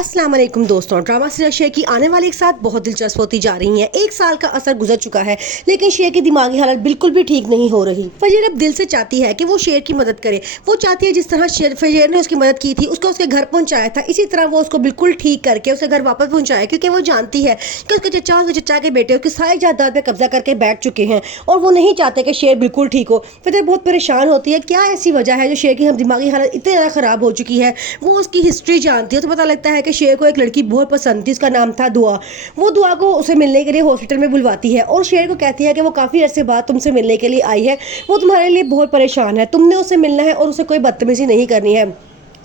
अस्सलाम वालेकुम दोस्तों, ड्रामा सीरियल शेर की आने वाले एक साथ बहुत दिलचस्प होती जा रही है। एक साल का असर गुजर चुका है, लेकिन शेर की दिमागी हालत बिल्कुल भी ठीक नहीं हो रही। फजीर अब दिल से चाहती है कि वो शेर की मदद करे। वो चाहती है जिस तरह फजीर ने उसकी मदद की थी, उसको उसके घर पहुंचाया था, इसी तरह वो उसको बिल्कुल ठीक करके उसे घर वापस पहुंचाए, क्योंकि वो जानती है कि उसके चचा और उसके चचा के बेटे उसकी सारी जायदाद पे कब्जा करके बैठ चुके हैं और वो नहीं चाहते कि शेर बिल्कुल ठीक हो। फजीर बहुत परेशान होती है, क्या ऐसी वजह है जो शेर की हम दिमागी हालत इतनी ज़्यादा ख़राब हो चुकी है। वो उसकी हिस्ट्री जानती है तो पता लगता है कि शेर को एक लड़की बहुत पसंद थी, उसका नाम था दुआ। वो दुआ को उसे मिलने के लिए हॉस्पिटल में बुलवाती है और शेर को कहती है कि वो काफ़ी अरसे बाद तुमसे मिलने के लिए आई है, वो तुम्हारे लिए बहुत परेशान है, तुमने उससे मिलना है और उसे कोई बदतमीजी नहीं करनी है।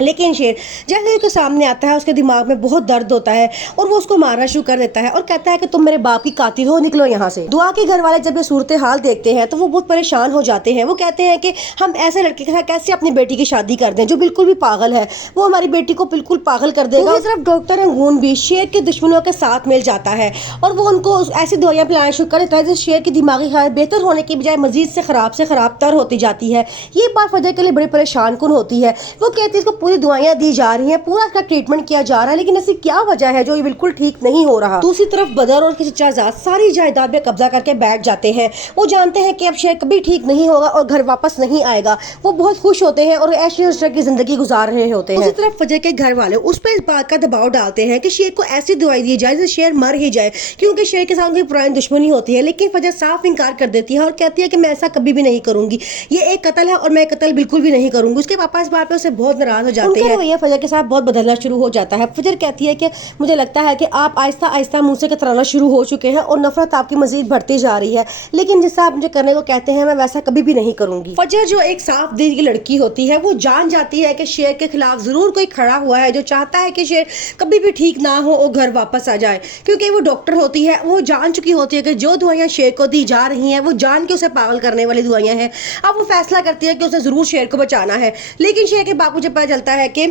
लेकिन शेर जैसे उसके सामने आता है, उसके दिमाग में बहुत दर्द होता है और वो उसको मारना शुरू कर देता है और कहता है कि तुम मेरे बाप की कातिल हो, निकलो यहाँ से। दुआ के घर वाले जब ये सूरत हाल देखते हैं तो वो बहुत परेशान हो जाते हैं। वो कहते हैं कि हम ऐसे लड़के के साथ कैसे अपनी बेटी की शादी कर दें जो बिल्कुल भी पागल है, वो हमारी बेटी को बिल्कुल पागल कर देगा। दूसरी तरफ डॉक्टर अंगून भी शेर के दुश्मनों के साथ मिल जाता है और वो उनको ऐसी दवाइयाँ पिलाना शुरू कर देता है जिससे शेर की दिमागी हालत बेहतर होने की बजाय मजीद से ख़राब तर होती जाती है। ये बात फजर के लिए बड़ी परेशान कुन होती है। वो कहती है इसको पूरी दवाइयाँ दी जा रही हैं, पूरा इसका ट्रीटमेंट किया जा रहा है, लेकिन ऐसी क्या वजह है जो ये बिल्कुल ठीक नहीं हो रहा। दूसरी तरफ बदर और उसके चचाजाद सारी जायदाद पे कब्जा करके बैठ जाते हैं। वो जानते हैं कि अब शेर कभी ठीक नहीं होगा और घर वापस नहीं आएगा। वो बहुत खुश होते हैं और ऐशो इशरत की जिंदगी गुजार रहे होते हैं। दूसरी तरफ फजर के घर वाले उस पर इस बात का दबाव डालते हैं कि शेर को ऐसी दवाई दी जाए जिससे शेर मर ही जाए, क्योंकि शेर के साथ उनकी पुरानी दुश्मनी होती है। लेकिन फजर साफ इनकार कर देती है और कहती है कि मैं ऐसा कभी भी नहीं करूंगी, ये एक कत्ल है और मैं कत्ल बिल्कुल भी नहीं करूंगी। उसके पापा इस बात पे उससे बहुत नाराज हो जाते हैं। रवैया फजर के साथ बहुत बदलना शुरू हो जाता है। फजर कहती है कि मुझे लगता है कि आप आहिस्ता आहिस्ता मुझ से कतराना शुरू हो चुके हैं और नफरत आपकी मजीद बढ़ती जा रही है, लेकिन जैसा आप मुझे करने को कहते हैं मैं वैसा कभी भी नहीं करूंगी। फजर जो एक साफ दिल की लड़की होती है, वो जान जाती है कि शेर के खिलाफ जरूर कोई खड़ा हुआ है जो चाहता है कि शेर कभी भी ठीक ना हो और घर वापस आ जाए। क्योंकि वो डॉक्टर होती है, वो जान चुकी होती है कि जो दवाइयाँ शेर को दी जा रही हैं वो जान के उसे पागल करने वाली दवाइयाँ हैं। अब वो फैसला करती है कि उसे जरूर शेर को बचाना है। लेकिन शेर के बापू जब पता चलता है कि